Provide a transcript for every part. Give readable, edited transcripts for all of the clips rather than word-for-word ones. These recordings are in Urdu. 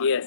Yes.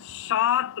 7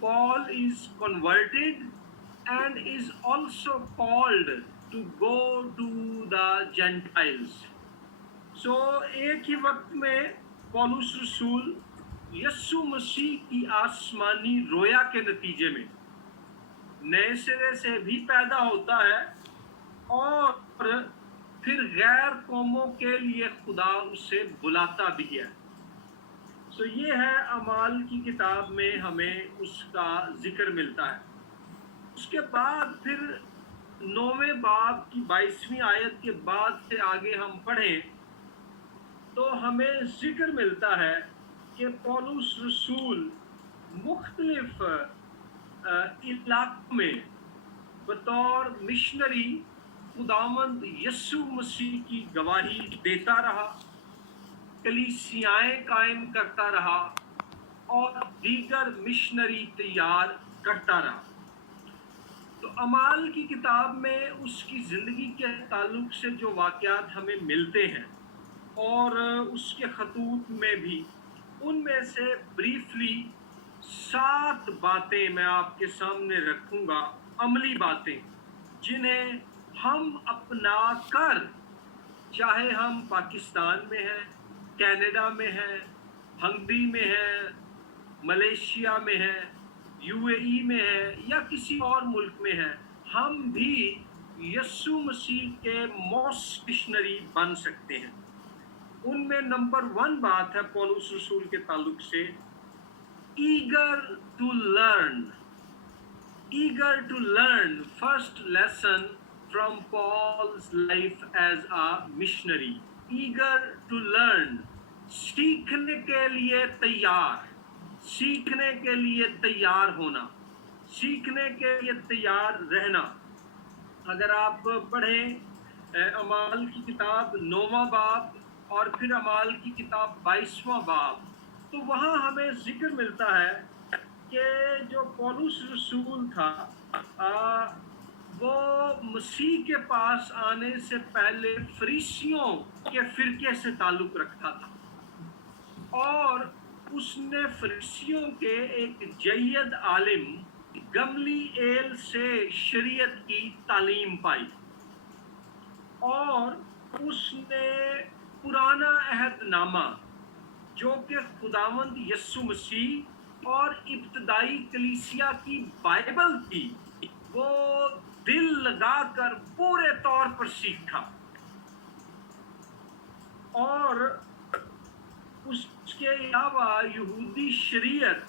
Paul is converted and is also called to go to the Gentiles. So ایک ہی وقت میں پولس رسول یسوع مسیح کی آسمانی رویا کے نتیجے میں نئے سرے سے بھی پیدا ہوتا ہے اور پھر غیر قوموں کے لیے خدا اسے بلاتا بھی ہے. سو یہ ہے اعمال کی کتاب میں ہمیں اس کا ذکر ملتا ہے. اس کے بعد پھر 9ویں باب کی 22ویں آیت کے بعد سے آگے ہم پڑھیں تو ہمیں ذکر ملتا ہے کہ پولس رسول مختلف علاقوں میں بطور مشنری خداوند یسوع مسیح کی گواہی دیتا رہا، کلیسیائیں قائم کرتا رہا اور دیگر مشنری تیار کرتا رہا. تو اعمال کی کتاب میں اس کی زندگی کے تعلق سے جو واقعات ہمیں ملتے ہیں اور اس کے خطوط میں بھی، ان میں سے بریفلی 7 باتیں میں آپ کے سامنے رکھوں گا، عملی باتیں جنہیں ہم اپنا کر، چاہے ہم پاکستان میں ہیں، کینیڈا میں ہیں، ہنگری میں ہیں، ملیشیا میں ہیں، UAE میں ہیں یا کسی اور ملک میں ہیں، ہم بھی یسوع مسیح کے موسٹ مشنری بن سکتے ہیں. ان میں نمبر 1 بات ہے پولس رسول کے تعلق سے eager to learn. Eager to learn, first lesson from Paul's life as a missionary. Eager to learn, سیکھنے کے لیے تیار، سیکھنے کے لیے تیار ہونا، سیکھنے کے لیے تیار رہنا. اگر آپ پڑھیں اعمال کی کتاب 9واں باب اور پھر اعمال کی کتاب 22واں باب، تو وہاں ہمیں ذکر ملتا ہے کہ جو پولس رسول تھا وہ مسیح کے پاس آنے سے پہلے فریسیوں کے فرقے سے تعلق رکھتا تھا اور اس نے فریسیوں کے ایک جید عالم گملیل سے شریعت کی تعلیم پائی اور اس نے پرانا عہد نامہ جو کہ خداوند یسوع مسیح اور ابتدائی کلیسیا کی بائبل تھی وہ دل لگا کر پورے طور پر سیکھا اور اس کے علاوہ یہودی شریعت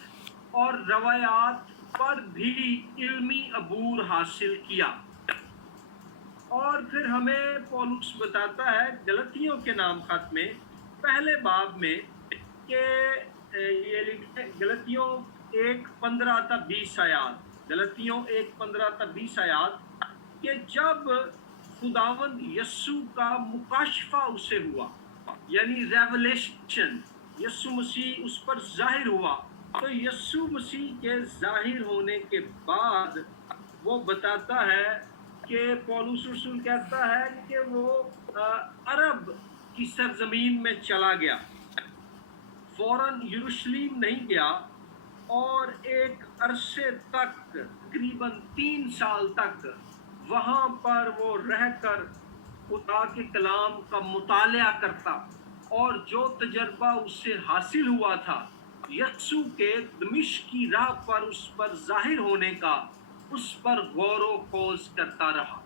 اور روایات پر بھی علمی عبور حاصل کیا. اور پھر ہمیں پولس بتاتا ہے غلطیوں کے نام خط میں پہلے باب میں کہ یہ لکھے غلطیوں 1:15-20 آیات، غلطیوں 1:15-20 آیات کہ جب خداوند یسوع کا مکاشفہ اسے ہوا، یعنی ریولیشن، یسوع مسیح اس پر ظاہر ہوا، تو یسوع مسیح کے ظاہر ہونے کے بعد وہ بتاتا ہے کہ پولس رسول کہتا ہے کہ وہ عرب کی سرزمین میں چلا گیا، فوراً یروشلم نہیں گیا اور ایک عرصے تک تقریباً 3 سال تک وہاں پر وہ رہ کر خدا کے کلام کا مطالعہ کرتا اور جو تجربہ اس سے حاصل ہوا تھا یسوع کے دمشق کی راہ پر اس پر ظاہر ہونے کا، اس پر غور و خوض کرتا رہا.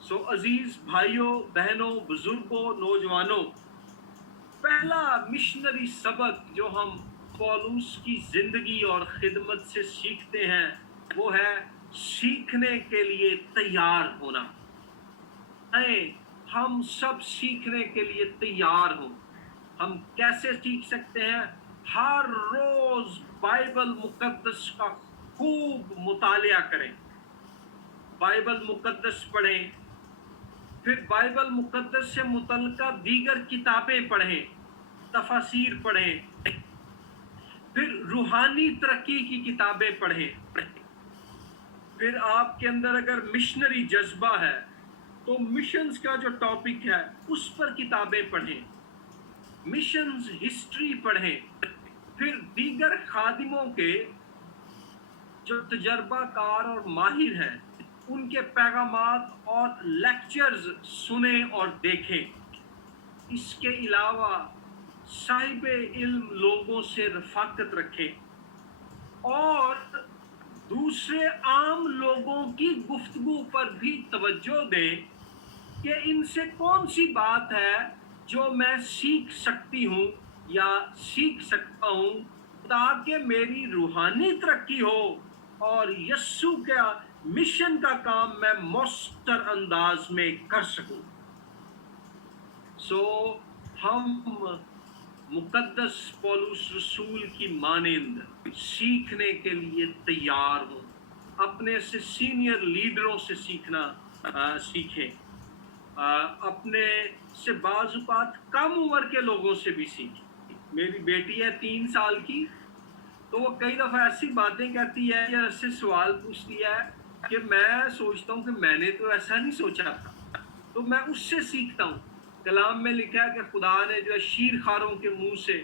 سو عزیز بھائیوں، بہنوں، بزرگوں، نوجوانوں، پہلا مشنری سبق جو ہم پولس کی زندگی اور خدمت سے سیکھتے ہیں وہ ہے سیکھنے کے لیے تیار ہونا. ہم سب سیکھنے کے لیے تیار ہوں. ہم کیسے سیکھ سکتے ہیں؟ ہر روز بائبل مقدس کا خوب مطالعہ کریں، بائبل مقدس پڑھیں، پھر بائبل مقدس سے متعلقہ دیگر کتابیں پڑھیں، تفاسیر پڑھیں، پھر روحانی ترقی کی کتابیں پڑھیں. پھر آپ کے اندر اگر مشنری جذبہ ہے تو مشنز کا جو ٹاپک ہے اس پر کتابیں پڑھیں، مشنز ہسٹری پڑھیں، پھر دیگر خادموں کے جو تجربہ کار اور ماہر ہیں ان کے پیغامات اور لیکچرز سنیں اور دیکھیں۔ اس کے علاوہ صاحب علم لوگوں سے رفاقت رکھیں اور دوسرے عام لوگوں کی گفتگو پر بھی توجہ دیں کہ ان سے کون سی بات ہے جو میں سیکھ سکتی ہوں یا سیکھ سکتا ہوں تاکہ میری روحانی ترقی ہو اور یسوع کا مشن کا کام میں مؤثر انداز میں کر سکوں۔ ہم مقدس پولس رسول کی مانند سیکھنے کے لیے تیار ہوں۔ اپنے سے سینئر لیڈروں سے سیکھنا سیکھیں، اپنے سے بعض اوقات کم عمر کے لوگوں سے بھی سیکھیں۔ میری بیٹی ہے 3 سال کی، تو وہ کئی دفعہ ایسی باتیں کہتی ہے یا ایسے سوال پوچھتی ہے کہ میں سوچتا ہوں کہ میں نے تو ایسا نہیں سوچا تھا، تو میں اس سے سیکھتا ہوں۔ کلام میں لکھا ہے کہ خدا نے جو ہے شیر خاروں کے منہ سے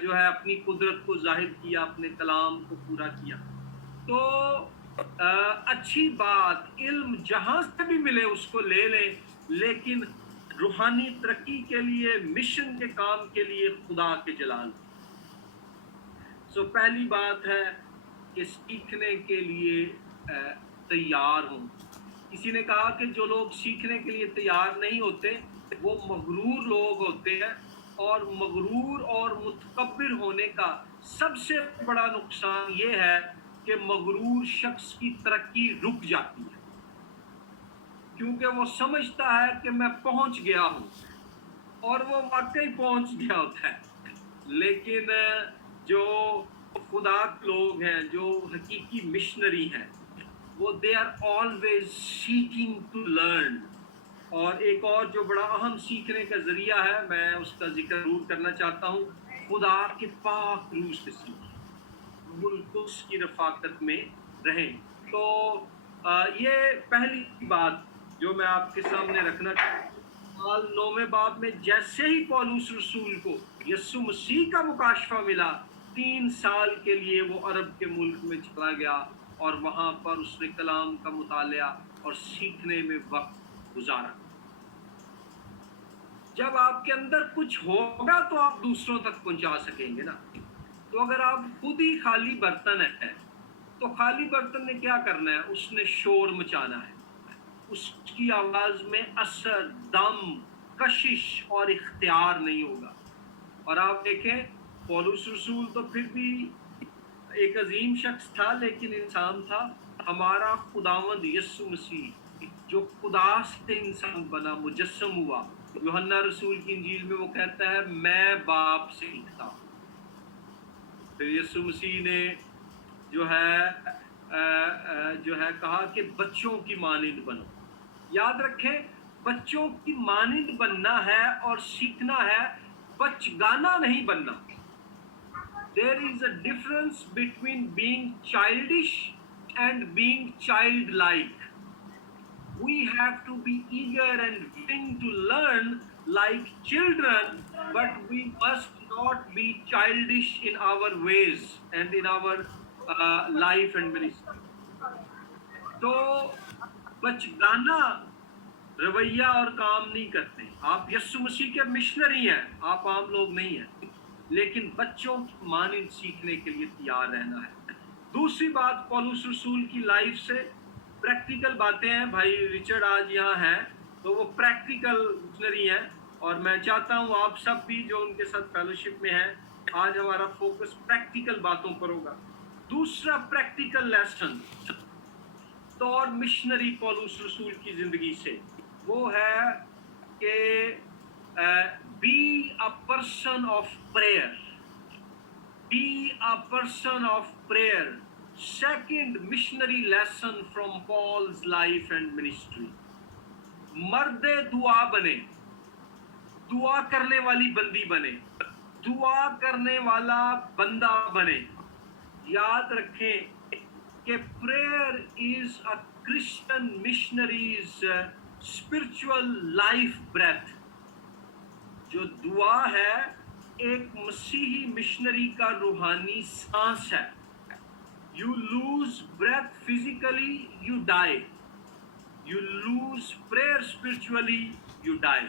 جو ہے اپنی قدرت کو ظاہر کیا، اپنے کلام کو پورا کیا۔ تو اچھی بات، علم جہاں سے بھی ملے اس کو لے لیں، لیکن روحانی ترقی کے لیے، مشن کے کام کے لیے خدا کے جلال۔ پہلی بات ہے کہ سیکھنے کے لیے تیار ہوں۔ کسی نے کہا کہ جو لوگ سیکھنے کے لیے تیار نہیں ہوتے وہ مغرور لوگ ہوتے ہیں، اور مغرور اور متکبر ہونے کا سب سے بڑا نقصان یہ ہے کہ مغرور شخص کی ترقی رک جاتی ہے، کیونکہ وہ سمجھتا ہے کہ میں پہنچ گیا ہوں، اور وہ واقعی پہنچ گیا ہوتا ہے۔ لیکن جو خدا کے لوگ ہیں، جو حقیقی مشنری ہیں، وہ they are always seeking to learn۔ اور ایک اور جو بڑا اہم سیکھنے کا ذریعہ ہے، میں اس کا ذکر ضرور کرنا چاہتا ہوں، خدا کے پاک روح سے سیکھیں، بالقدس کی رفاقت میں رہیں۔ تو یہ پہلی بات جو میں آپ کے سامنے رکھنا چاہتا ہوں۔ 9ویں باب میں جیسے ہی پولس رسول کو یسوع مسیح کا مکاشفہ ملا، 3 سال کے لیے وہ عرب کے ملک میں چلا گیا اور وہاں پر اس نے کلام کا مطالعہ اور سیکھنے میں وقت گزارا۔ جب آپ کے اندر کچھ ہوگا تو آپ دوسروں تک پہنچا سکیں گے نا۔ تو اگر آپ خود ہی خالی برتن ہیں تو خالی برتن نے کیا کرنا ہے؟ اس نے شور مچانا ہے، اس کی آواز میں اثر، دم، کشش اور اختیار نہیں ہوگا۔ اور آپ دیکھیں پولس رسول تو پھر بھی ایک عظیم شخص تھا، لیکن انسان تھا۔ ہمارا خداوند یسوع مسیح جو خدا سے انسان بنا، مجسم ہوا، یوحنا رسول کی انجیل میں وہ کہتا ہے میں باپ سے سیکھتا ہوں۔ پھر یسوع مسیح نے جو ہے کہا کہ بچوں کی مانند بنو۔ یاد رکھیں، بچوں کی مانند بننا ہے اور سیکھنا ہے، بچگانا نہیں بننا۔ There is a difference between being childish and being childlike. We have to be eager and willing to learn like children, but we must not be childish in our ways and in our life and ministry. تو بچگانا رویہ اور کام نہیں کرتے۔ آپ یسوع مسیح کے مشنری ہیں، آپ عام لوگ نہیں ہیں، لیکن بچوں کی مانند سیکھنے کے لیے تیار رہنا ہے۔ دوسری بات، پولس رسول کی لائف سے پریکٹیکل باتیں ہیں۔ بھائی رچرڈ آج یہاں ہیں تو وہ پریکٹیکل مشنری ہیں، اور میں چاہتا ہوں آپ سب بھی جو ان کے ساتھ فیلوشپ میں ہیں، آج ہمارا فوکس پریکٹیکل باتوں پر ہوگا۔ دوسرا پریکٹیکل لیسن تو اور مشنری پولس رسول کی زندگی سے وہ ہے کہ be a person of prayer. Be a person of prayer. Second missionary lesson from Paul's life and ministry. مرد دعا بنے، دعا کرنے والی بندی بنے، دعا کرنے والا بندہ بنے۔ یاد رکھیں کہ prayer is a Christian missionary's spiritual life breath۔ جو دعا ہے ایک مسیحی مشنری کا روحانی سانس ہے۔ You lose breath physically, you die. You lose prayer spiritually, you die.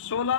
16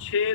6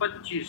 25.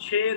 6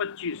25.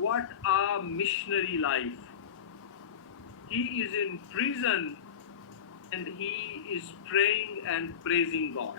What a missionary life! He is in prison and he is praying and praising God.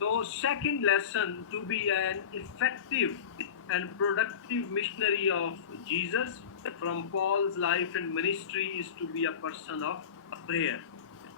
So second lesson to be an effective and productive missionary of Jesus from Paul's life and ministry is to be a person of prayer.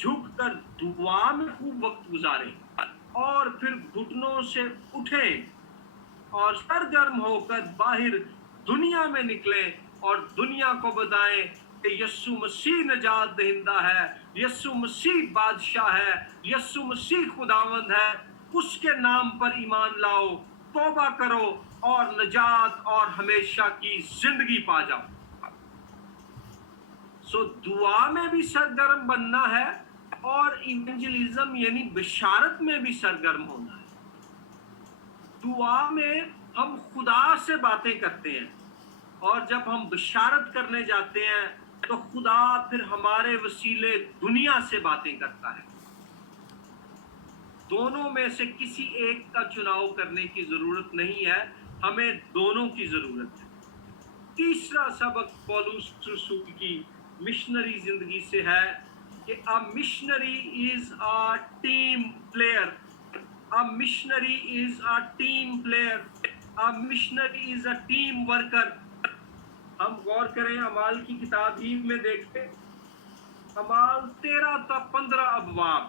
جھک کر دعا میں خوب وقت گزاریں اور پھر گھٹنوں سے اٹھیں اور سرگرم ہو کر باہر دنیا میں نکلیں اور دنیا کو بتائیں کہ یسوع مسیح نجات دہندہ ہے، یسوع مسیح بادشاہ ہے، یسوع مسیح خداوند ہے، اس کے نام پر ایمان لاؤ، توبہ کرو اور نجات اور ہمیشہ کی زندگی پا جاؤ۔ سو دعا میں بھی سرگرم بننا ہے اور ایونجلزم یعنی بشارت میں بھی سرگرم ہونا ہے۔ دعا میں ہم خدا سے باتیں کرتے ہیں اور جب ہم بشارت کرنے جاتے ہیں تو خدا پھر ہمارے وسیلے دنیا سے باتیں کرتا ہے۔ دونوں میں سے کسی ایک کا چناؤ کرنے کی ضرورت نہیں ہے، ہمیں دونوں کی ضرورت ہے۔ تیسرا سبق پولس رسول کی مشنری زندگی سے ہے کہ a missionary is a team player. A missionary is a team player. A missionary is a team worker. ہم غور کریں اعمال کی کتاب ہی میں دیکھیں، اعمال 13 تا 15 ابواب،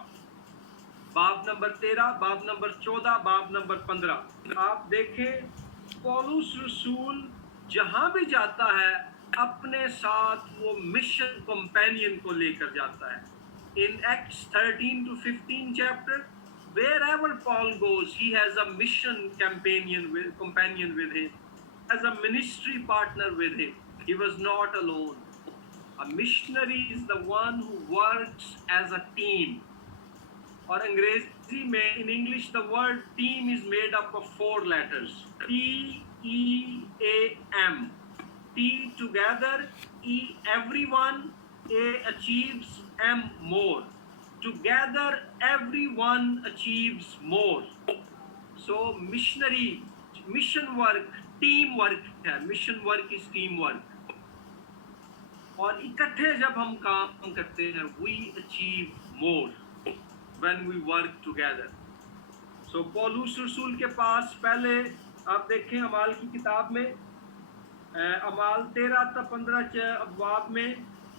باب نمبر 13، باب نمبر 14، باب نمبر 15، آپ دیکھیں پولس رسول جہاں بھی جاتا ہے اپنے ساتھ وہ مشن کمپینین کو لے کر جاتا ہے۔ In Acts 13 to 15 chapter, wherever Paul goes, he has a mission companion with him, has a ministry partner with him. He was not alone. A missionary is the one who works as a team. اور انگریزی میں in English the word team is made up of 4 letters. T-E-A-M. T together, E everyone, A achieves, M more. Together everyone achieves more. So missionary, mission work, team work ہے، mission work is team work. اور اکٹھے جب ہم کام کرتے ہیں we achieve more when we work together. So پولس رسول کے پاس پہلے آپ دیکھیں اعمال کی کتاب میں اعمال 13 تا 15 ابواب میں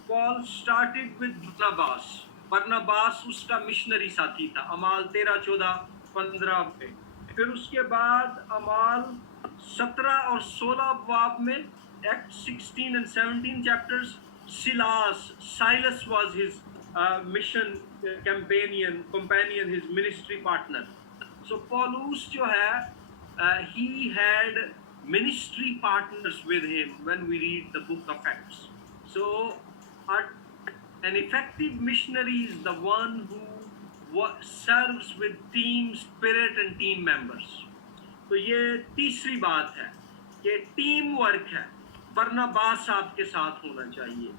پال started with برناباس. برناباس اس کا مشنری ساتھی تھا، اعمال 13، 14، 15 میں۔ پھر اس کے بعد اعمال 17 اور 16 ابواب میں Acts 16 and 17 chapters, Silas was his mission companion, his ministry partner. So Paulus جو ہے he had ministry partners with him when we read the book of Acts. So an effective missionary is the one who serves with team spirit and team members. تو یہ تیسری بات ہے کہ ٹیم ورک ہے۔ برناباس آپ کے ساتھ ہونا چاہیے،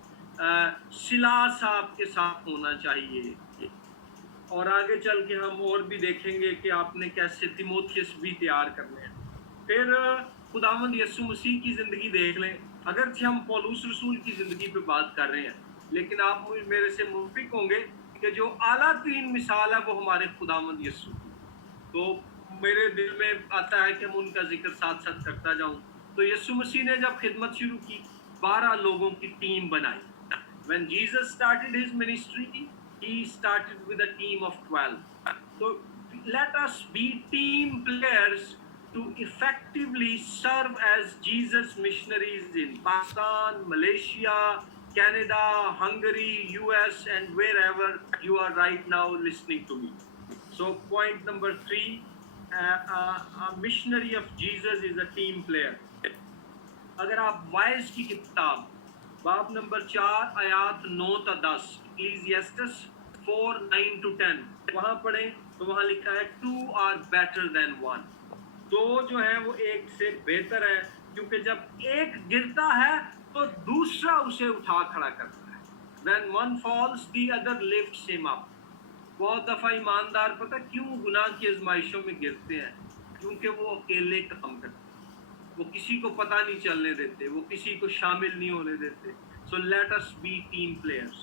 سلاس آپ کے ساتھ ہونا چاہیے، اور آگے چل کے ہم اور بھی دیکھیں گے کہ آپ نے کیسے تیموتھیوس بھی تیار کرنے ہیں۔ پھر خداوند یسوع مسیح کی زندگی دیکھ لیں، اگرچہ ہم پولس رسول کی زندگی پہ بات کر رہے ہیں لیکن آپ میرے سے متفق ہوں گے کہ جو اعلیٰ ترین مثال ہے وہ ہمارے خداوند یسوع کی۔ تو میرے دل میں آتا ہے کہ میں ان کا ذکر ساتھ ساتھ کرتا جاؤں۔ تو یسوع مسیح نے جب خدمت شروع کی 12 لوگوں کی ٹیم بنائی۔ When Jesus started his ministry, he started with a team of 12. So let us be team players to effectively serve as Jesus missionaries in Pakistan, Malaysia, Canada, Hungary, US, and wherever you are right now listening to me. So point number 3, a missionary of Jesus is a team player. اگر آپ وائز کی کتاب باب نمبر 4 آیات 9 تا 10 Ecclesiastes 4:9 to 10 وہاں پڑھیں تو وہاں لکھا ہے 2 are better than 1. 2 جو ہیں وہ ایک سے بہتر ہے، کیونکہ جب ایک گرتا ہے تو دوسرا اسے اٹھا کھڑا کرتا ہے۔ When one falls, the other lifts him up. بہت دفعہ ایماندار پتہ کیوں گناہ کی آزمائشوں میں گرتے ہیں؟ کیونکہ وہ اکیلے کام کرتے ہیں، وہ کسی کو پتہ نہیں چلنے دیتے، وہ کسی کو شامل نہیں ہونے دیتے۔ So let us be team players.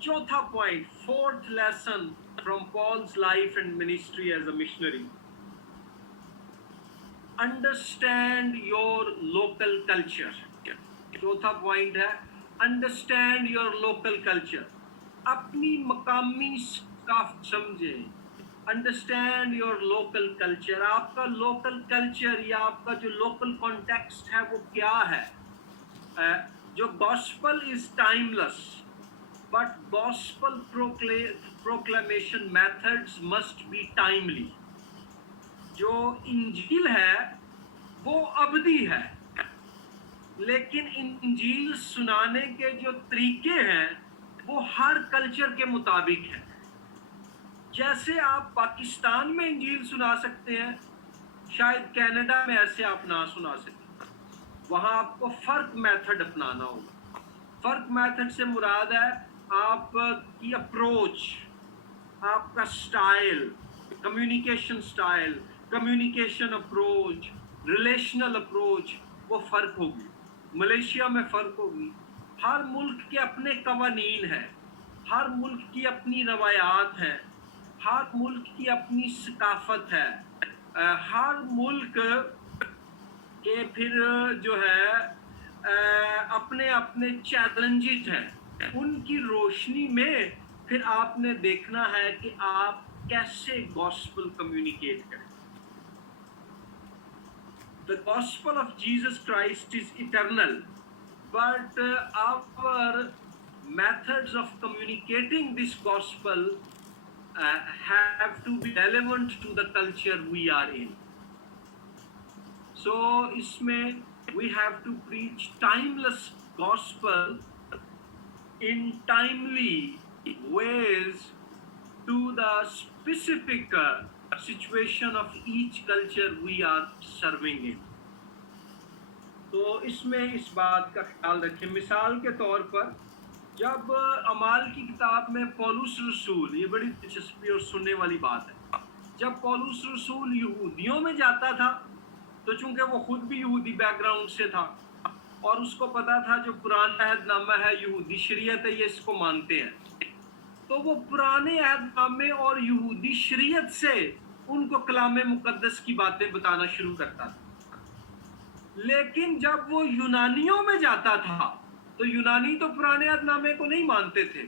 چوتھا point, fourth lesson from Paul's life and ministry as a missionary. Understand your local culture. چوتھا پوائنٹ ہے understand your local culture. اپنی مقامی ثقافت سمجھیں. Understand your local culture. آپ کا لوکل کلچر یا آپ کا جو لوکل کانٹیکسٹ ہے وہ کیا ہے. جو gospel is timeless but gospel proclamation methods must be timely. جو انجیل ہے وہ ابدی ہے لیکن انجیل سنانے کے جو طریقے ہیں وہ ہر کلچر کے مطابق ہیں. جیسے آپ پاکستان میں انجیل سنا سکتے ہیں شاید کینیڈا میں ایسے آپ نہ سنا سکیں. وہاں آپ کو فرق میتھڈ اپنانا ہوگا. فرق میتھڈ سے مراد ہے آپ کی اپروچ, آپ کا style, communication approach, relational approach, وہ فرق ہوگی. ملیشیا میں فرق ہوگی. ہر ملک کے اپنے قوانین ہیں, ہر ملک کی اپنی روایات ہیں, ہر ملک کی اپنی ثقافت ہے. ہر ملک کے پھر جو ہے اپنے اپنے چیلنجز ہیں. ان کی روشنی میں پھر آپ نے دیکھنا ہے کہ آپ کیسے گاسپل کمیونیکیٹ کریں. The gospel of Jesus Christ is eternal, but our methods of communicating this gospel have to be relevant to the culture we are in. So, isme we have to preach timeless gospel in timely ways to the specific situation of each culture we are serving in. تو اس میں اس بات کا خیال رکھیں. مثال کے طور پر جب اعمال کی کتاب میں پولس رسول, یہ بڑی دلچسپی اور سننے والی بات ہے, جب پولس رسول یہودیوں میں جاتا تھا تو چونکہ وہ خود بھی یہودی بیک گراؤنڈ سے تھا اور اس کو پتا تھا جو پرانا عہد نامہ ہے یہودی شریعت ہے, یہ اس کو مانتے ہیں, تو وہ پرانے عہد نامے اور یہودی شریعت سے ان کو کلام مقدس کی باتیں بتانا شروع کرتا تھا. لیکن جب وہ یونانیوں میں جاتا تھا تو یونانی تو پرانے عہد نامے کو نہیں مانتے تھے,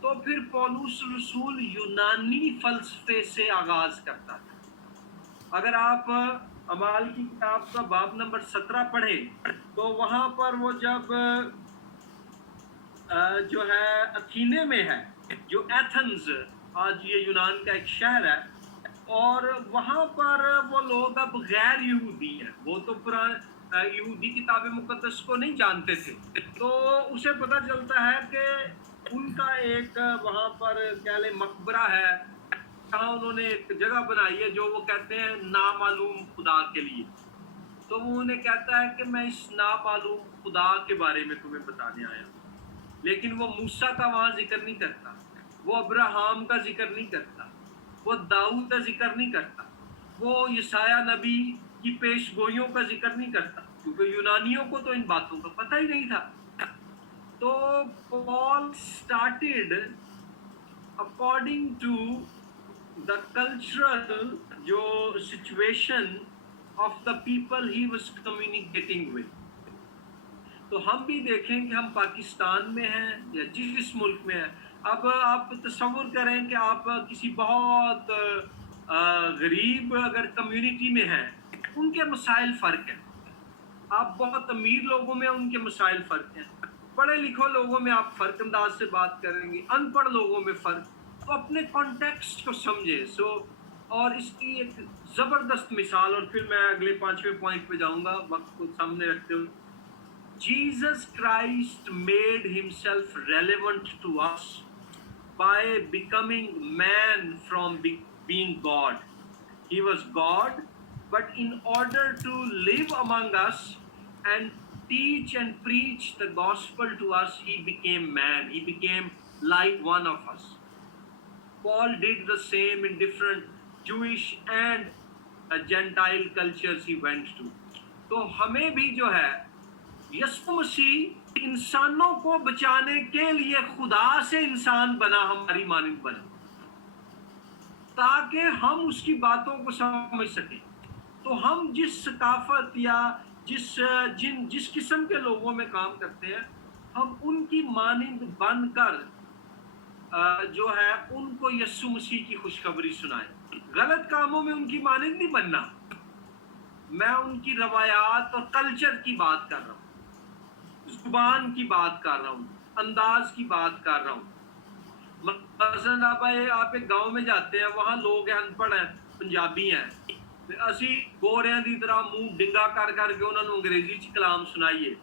تو پھر پولس رسول یونانی فلسفے سے آغاز کرتا تھا. اگر آپ اعمال کی کتاب کا باب نمبر 17 پڑھیں تو وہاں پر وہ جب جو ہے اتھینے میں ہے, جو ایتھنز آج یہ یونان کا ایک شہر ہے, اور وہاں پر وہ لوگ اب غیر یہودی ہیں, وہ تو یہودی کتاب مقدس کو نہیں جانتے تھے, تو اسے پتہ چلتا ہے کہ ان کا ایک وہاں پر کہہ لیں مقبرہ ہے, جہاں انہوں نے ایک جگہ بنائی ہے جو وہ کہتے ہیں نامعلوم خدا کے لیے. تو وہ انہیں کہتا ہے کہ میں اس نامعلوم خدا کے بارے میں تمہیں بتانے آیا ہوں, لیکن وہ موسیٰ کا وہاں ذکر نہیں کرتا, وہ ابراہام کا ذکر نہیں کرتا, وہ داؤد کا ذکر نہیں کرتا, وہ یسایہ نبی کی پیش گوئیوں کا ذکر نہیں کرتا, کیونکہ یونانیوں کو تو ان باتوں کا پتہ ہی نہیں تھا. تو پال started according to the cultural جو situation of the people he was communicating with. تو ہم بھی دیکھیں کہ ہم پاکستان میں ہیں یا جس ملک میں ہیں. اب آپ تصور کریں کہ آپ کسی بہت غریب اگر کمیونٹی میں ہیں, ان کے مسائل فرق ہیں. آپ بہت امیر لوگوں میں ان کے مسائل فرق ہیں, پڑھے لکھے لوگوں میں آپ فرق انداز سے بات کریں گے, ان پڑھ لوگوں میں فرق. تو اپنے کانٹیکسٹ کو سمجھے. اور اس کی ایک زبردست مثال, اور پھر میں اگلے 5ویں پوائنٹ پہ جاؤں گا وقت کو سامنے رکھتے ہوئے. Jesus Christ made himself relevant to us by becoming man from being God. He was God, but in order to live among us and teach and preach the gospel to us, he became man. He became like one of us. Paul did the same in different Jewish and Gentile cultures he went to. تو ہمیں بھی جو ہے یسوع مسیح انسانوں کو بچانے کے لیے خدا سے انسان بنا, ہماری مانند بنا, تاکہ ہم اس کی باتوں کو سمجھ سکیں. تو ہم جس ثقافت یا جس قسم کے لوگوں میں کام کرتے ہیں, ہم ان کی مانند بن کر جو ہے ان کو یسوع مسیح کی خوشخبری سنائیں. غلط کاموں میں ان کی مانند نہیں بننا. میں ان کی روایات اور کلچر کی بات کر رہا ہوں, زبان کی بات کر رہا ہوں, انداز کی بات کر رہا ہوں. مثلاً آپ ایک گاؤں میں جاتے ہیں, وہاں لوگ ہیں ان پڑھ ہیں, پنجابی ہیں, اسی گوریاں دی طرح منہ ڈنگا کر کر کے انہوں نے انگریزی چ کلام سنائیے.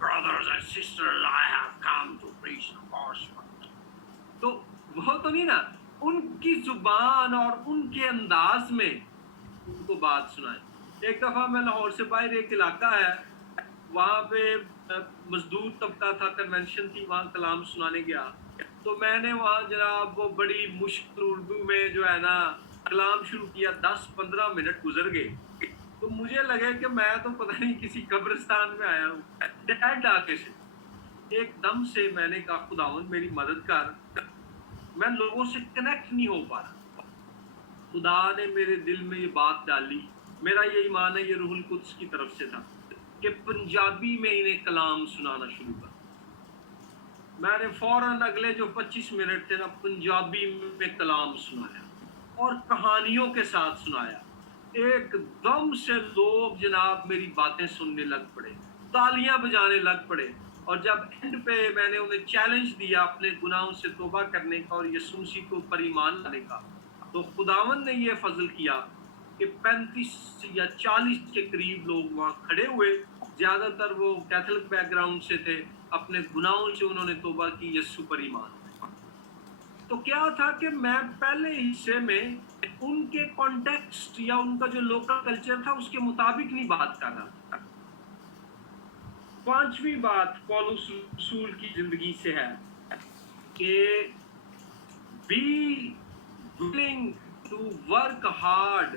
Brothers and sisters, I have come to preach the gospel. تو وہ تو نہیں نا, ان کی زبان اور ان کے انداز میں ان کو بات سنائیں. ایک دفعہ میں لاہور سے باہر ایک علاقہ ہے, وہاں پہ مزدور طبقہ تھا, کنونشن تھی, وہاں کلام سنانے گیا. تو میں نے وہاں جناب وہ بڑی مشکل اردو میں جو ہے نا کلام شروع کیا. 10-15 منٹ گزر گئے تو مجھے لگے کہ میں تو پتہ نہیں کسی قبرستان میں آیا ہوں. ڈیڈ ڈاکے سے ایک دم سے میں نے کہا خداوند میری مدد کر, میں لوگوں سے کنیکٹ نہیں ہو پا رہا. خدا نے میرے دل میں یہ بات ڈالی, میرا یہ ایمان ہے یہ روح القدس کی طرف سے تھا, کہ پنجابی میں انہیں کلام سنانا شروع کر. میں نے فوراً اگلے جو 25 منٹ تھے نا پنجابی میں کلام سنایا اور کہانیوں کے ساتھ سنایا. ایک دم سے لوگ جناب میری باتیں سننے لگ پڑے, تالیاں بجانے لگ پڑے. اور جب اینڈ پہ میں نے انہیں چیلنج دیا اپنے گناہوں سے توبہ کرنے کا اور یسوع مسیح کے اوپر ایمان لانے کا, تو خداوند نے یہ فضل کیا کہ 35 یا 40 کے قریب لوگ وہاں کھڑے ہوئے. زیادہ تر وہ کیتھولک بیک گراؤنڈ سے تھے, اپنے گناہوں سے انہوں نے توبہ کی, یسوع پر ایمان. تو کیا تھا کہ میں پہلے حصے میں ان کے کانٹیکسٹ یا ان کا جو لوکل کلچر تھا اس کے مطابق نہیں بات کر رہا تھا. 5ویں بات پولس رسول کی زندگی سے ہے کہ be willing to work hard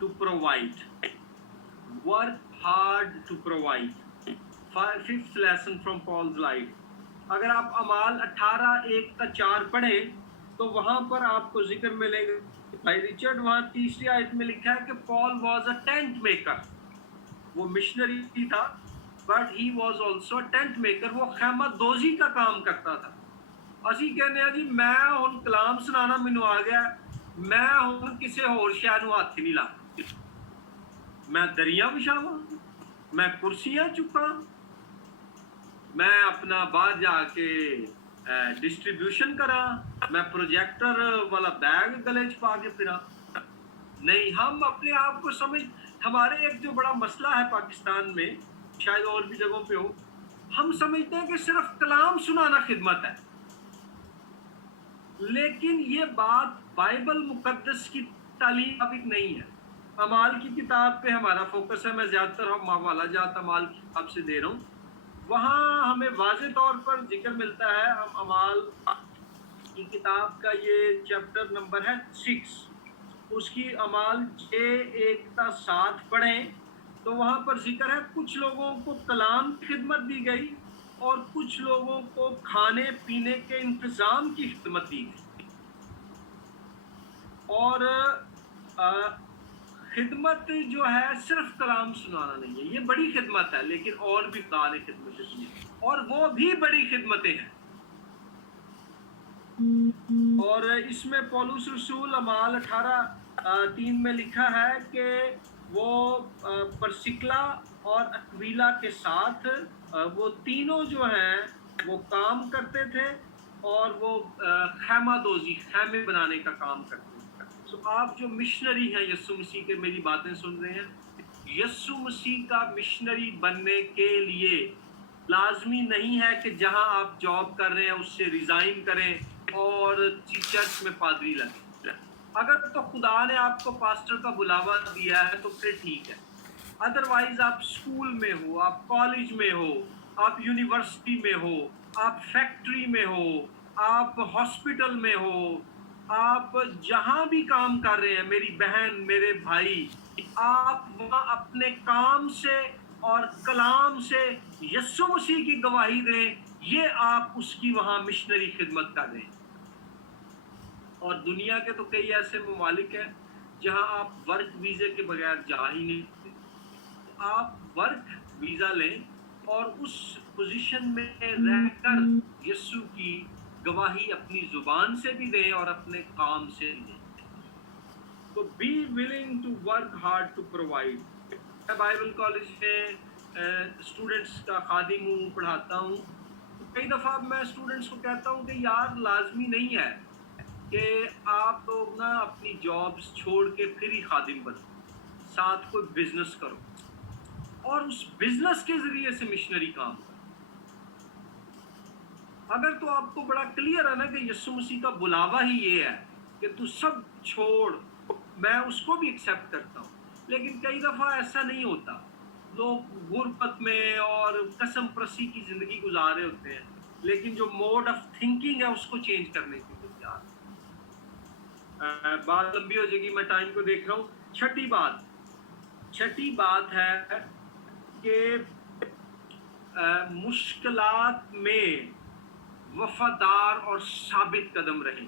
to provide. Work hard to provide. 5th lesson from Paul's life. اگر آپ اعمال 18:1-4 پڑھیں تو وہاں پر آپ کو ذکر ملے گا. بھائی ریچرڈ وہاں 3 آیت میں لکھا ہے کہ Paul was a tent maker. وہ مشنری تھا but he was also a tent maker. وہ خیمہ دوزی کا کام کرتا تھا. اسی کہنے ہیں جی میں ہن کلام سنانا مینوں آ گیا, میں ہن کسے ہور شے نوں ہاتھ نہیں لا, میں دریاں بچھاواں, میں کرسیاں چکاں, میں اپنا باہر جا کے ڈسٹریبیوشن کرا, میں پروجیکٹر والا بیگ گلے چ پا کے پھرا. نہیں, ہم اپنے آپ کو سمجھ, ہمارے ایک جو بڑا مسئلہ ہے پاکستان میں, شاید اور بھی جگہوں پہ ہو, ہم سمجھتے ہیں کہ صرف کلام سنانا خدمت ہے. لیکن یہ بات بائبل مقدس کی تعلیم مطابق نہیں ہے. اعمال کی کتاب پہ ہمارا فوکس ہے, میں زیادہ تر حوالہ جات اعمال کی کتاب سے دے رہا ہوں. وہاں ہمیں واضح طور پر ذکر ملتا ہے, ہم اعمال کی کتاب کا یہ چیپٹر نمبر ہے 6, اس کی اعمال 6:1-7 پڑھیں تو وہاں پر ذکر ہے کچھ لوگوں کو کلام کی خدمت دی گئی اور کچھ لوگوں کو کھانے پینے کے انتظام کی خدمت دی گئی. اور خدمت جو ہے صرف کلام سنانا نہیں ہے, یہ بڑی خدمت ہے, لیکن اور بھی خدا نے خدمتیں دی ہیں اور وہ بھی بڑی خدمتیں ہیں. اور اس میں پولس رسول اعمال 18:3 میں لکھا ہے کہ وہ پرسکلا اور اکویلا کے ساتھ وہ تینوں جو ہیں وہ کام کرتے تھے اور وہ خیمہ دوزی, خیمے بنانے کا کام کرتے تھے. تو آپ جو مشنری ہیں یسوع مسیح کے, میری باتیں سن رہے ہیں, یسوع مسیح کا مشنری بننے کے لیے لازمی نہیں ہے کہ جہاں آپ جاب کر رہے ہیں اس سے ریزائن کریں اور چرچ میں پادری لگیں. اگر تو خدا نے آپ کو پاسٹر کا بلاوا دیا ہے تو پھر ٹھیک ہے, ادروائز آپ اسکول میں ہو, آپ کالج میں ہو, آپ یونیورسٹی میں ہو, آپ فیکٹری میں ہو, آپ ہاسپٹل میں ہو, آپ جہاں بھی کام کر رہے ہیں میری بہن میرے بھائی, آپ وہاں اپنے کام سے اور کلام سے یسوع مسیح کی گواہی دیں, یہ آپ اس کی وہاں مشنری خدمت کر رہے ہیں. اور دنیا کے تو کئی ایسے ممالک ہیں جہاں آپ ورک ویزے کے بغیر جا ہی نہیں سکتے. آپ ورک ویزا لیں اور اس پوزیشن میں رہ کر یسوع کی گواہی اپنی زبان سے بھی دیں اور اپنے کام سے بھی دیں. تو be willing to work hard to provide. میں بائبل کالج میں اسٹوڈنٹس کا خادم ہوں, پڑھاتا ہوں. کئی دفعہ میں اسٹوڈنٹس کو کہتا ہوں کہ یار لازمی نہیں ہے کہ آپ لوگ نا اپنی جابس چھوڑ کے پھر ہی خادم بنو, ساتھ کوئی بزنس کرو اور اس بزنس کے ذریعے سے مشنری کام کرو. اگر تو آپ کو بڑا کلیئر ہے نا کہ یسوع مسیح کا بلاوا ہی یہ ہے کہ تو سب چھوڑ, میں اس کو بھی ایکسیپٹ کرتا ہوں. لیکن کئی دفعہ ایسا نہیں ہوتا, لوگ غربت میں اور قسم پرسی کی زندگی گزار رہے ہوتے ہیں, لیکن جو موڈ آف تھنکنگ ہے اس کو چینج کرنے کے لیے تیار. بات لمبی ہو جائے گی, میں ٹائم کو دیکھ رہا ہوں. چھٹی بات ہے کہ مشکلات میں وفادار اور ثابت قدم رہیں.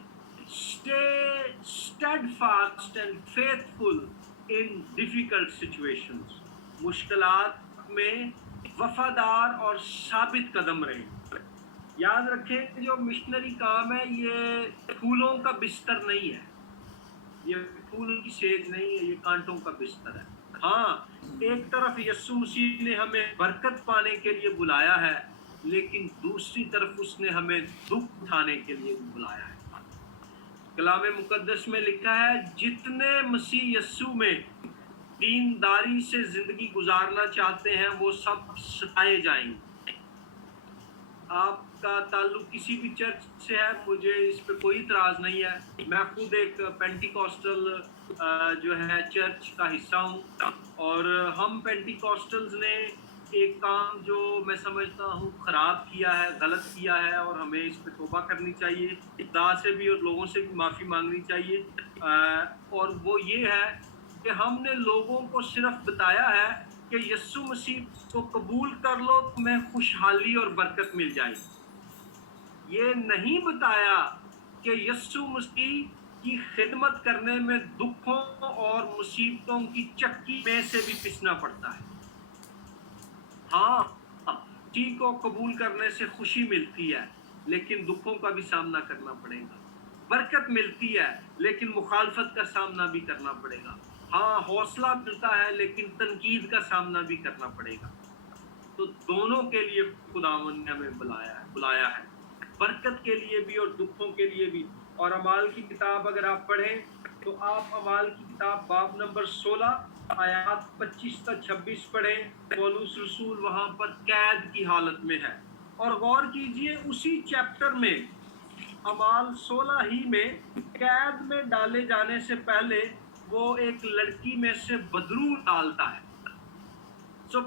Stay steadfast and faithful in difficult situations. مشکلات میں وفادار اور ثابت قدم رہیں. یاد رکھیں جو مشنری کام ہے یہ پھولوں کا بستر نہیں ہے, یہ پھولوں کی سیج نہیں ہے, یہ کانٹوں کا بستر ہے. ہاں, ایک طرف یسوع مسیح نے ہمیں برکت پانے کے لیے بلایا ہے, لیکن دوسری طرف اس نے ہمیں دکھ اٹھانے کے لیے بھی بلایا ہے. کلام مقدس میں لکھا ہے جتنے مسیح یسوع میں دینداری سے زندگی گزارنا چاہتے ہیں وہ سب ستائے جائیں گے. آپ کا تعلق کسی بھی چرچ سے ہے, مجھے اس پہ کوئی اعتراض نہیں ہے. میں خود ایک پینٹیکوسٹل جو ہے چرچ کا حصہ ہوں, اور ہم پینٹیکوسٹلز نے ایک کام جو میں سمجھتا ہوں خراب کیا ہے, غلط کیا ہے, اور ہمیں اس پہ توبہ کرنی چاہیے, خدا سے بھی اور لوگوں سے بھی معافی مانگنی چاہیے. اور وہ یہ ہے کہ ہم نے لوگوں کو صرف بتایا ہے کہ یسوع مسیح کو قبول کر لو تمہیں خوشحالی اور برکت مل جائے. یہ نہیں بتایا کہ یسوع مسیح کی خدمت کرنے میں دکھوں اور مصیبتوں کی چکی میں سے بھی پسنا پڑتا ہے. ہاں, مسیح کو قبول کرنے سے خوشی ملتی ہے, لیکن دکھوں کا بھی سامنا کرنا پڑے گا. برکت ملتی ہے, لیکن مخالفت کا سامنا بھی کرنا پڑے گا. ہاں, حوصلہ ملتا ہے, لیکن تنقید کا سامنا بھی کرنا پڑے گا. تو دونوں کے لیے خداوند نے ہمیں بلایا ہے, برکت کے لیے بھی اور دکھوں کے لیے بھی. اور اعمال کی کتاب اگر آپ پڑھیں تو آپ اعمال کی کتاب باب نمبر 16 آیات 25 تا 26 پڑھیں. پولس رسول وہاں پر قید کی حالت میں ہے, اور غور کیجئے اسی چیپٹر میں اعمال 16 ہی میں قید میں ڈالے جانے سے پہلے وہ ایک لڑکی میں سے بدرو ڈالتا ہے.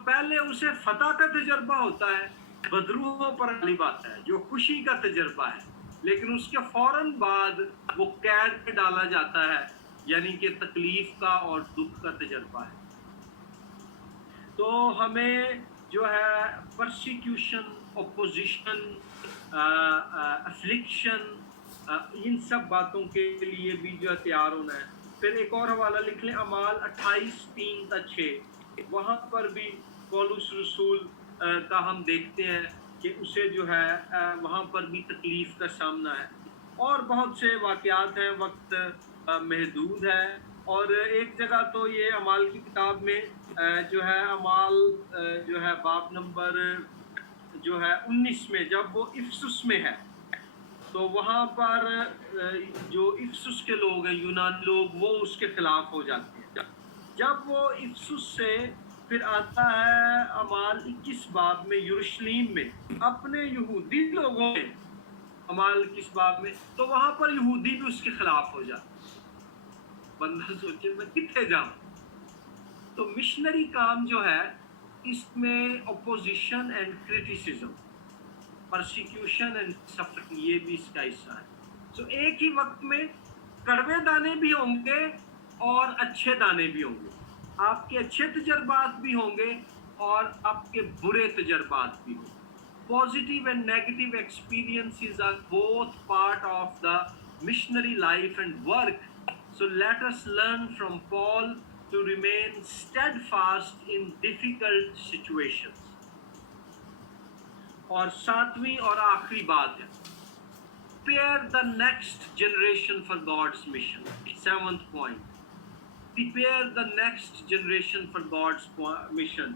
پہلے اسے فتح کا تجربہ ہوتا ہے, بدروحوں پر غالب آتا ہے جو خوشی کا تجربہ ہے, لیکن اس کے فوراً بعد وہ قید میں ڈالا جاتا ہے, یعنی کہ تکلیف کا اور دکھ کا تجربہ ہے. تو ہمیں جو ہے پرسیکیوشن, اپوزیشن, افلکشن, ان سب باتوں کے لیے بھی جو ہے تیار ہونا ہے. پھر ایک اور حوالہ لکھ لیں, اعمال 28:3 تا 6, وہاں پر بھی پولس رسول کا ہم دیکھتے ہیں کہ اسے جو ہے وہاں پر بھی تکلیف کا سامنا ہے. اور بہت سے واقعات ہیں, وقت محدود ہے. اور ایک جگہ تو یہ اعمال کی کتاب میں جو ہے اعمال جو ہے باب نمبر جو ہے 19 میں جب وہ افسس میں ہے تو وہاں پر جو افسس کے لوگ ہیں, یونانی لوگ, وہ اس کے خلاف ہو جاتے ہیں. جب وہ افسس سے پھر آتا ہے اعمال 21 باب میں یروشلیم میں اپنے یہودی لوگوں میں, اعمال 21 باب میں, تو وہاں پر یہودی بھی اس کے خلاف ہو جاتے. بندہ سوچے میں کتنے جاؤں. تو مشنری کام جو ہے اس میں opposition and criticism, persecution and suffering, یہ بھی اس کا حصہ ہے. ایک ہی وقت میں کڑوے دانے بھی ہوں گے اور اچھے دانے بھی ہوں گے. آپ کے اچھے تجربات بھی ہوں گے اور آپ کے برے تجربات بھی ہوں گے. Positive and negative experiences are both part of the missionary life and work. So let us learn from Paul to remain steadfast in difficult situations. اور 7ویں اور آخری بات ہے prepare the next generation for God's mission. 7th point. Prepare the next generation for God's mission.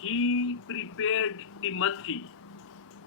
he prepared Timothy.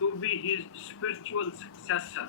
to be his spiritual successor,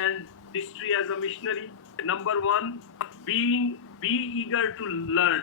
and history as a missionary. Number 1, be eager to learn.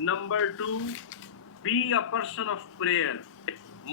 Number 2, be a person of prayer.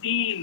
3,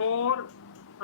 4,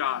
4,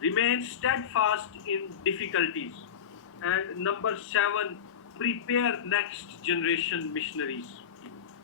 Remain steadfast in difficulties. And number 7, prepare next generation missionaries.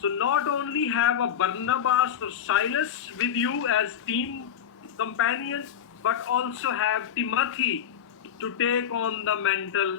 So not only have a Barnabas or Silas with you as team companions, but also have Timothy to take on the mental,